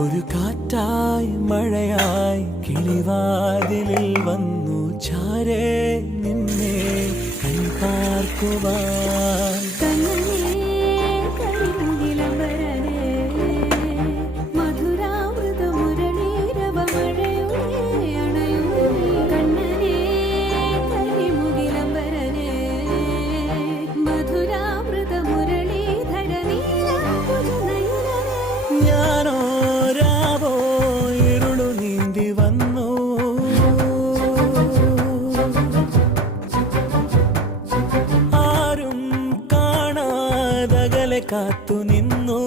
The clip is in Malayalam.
ഒരു കാറ്റായി മഴയായി കിളിവാതിലിൽ വന്നു ചാരേ നിന്നെ കൺപാർക്കുവാൻ. പോലെ കാത്തു നിന്നു.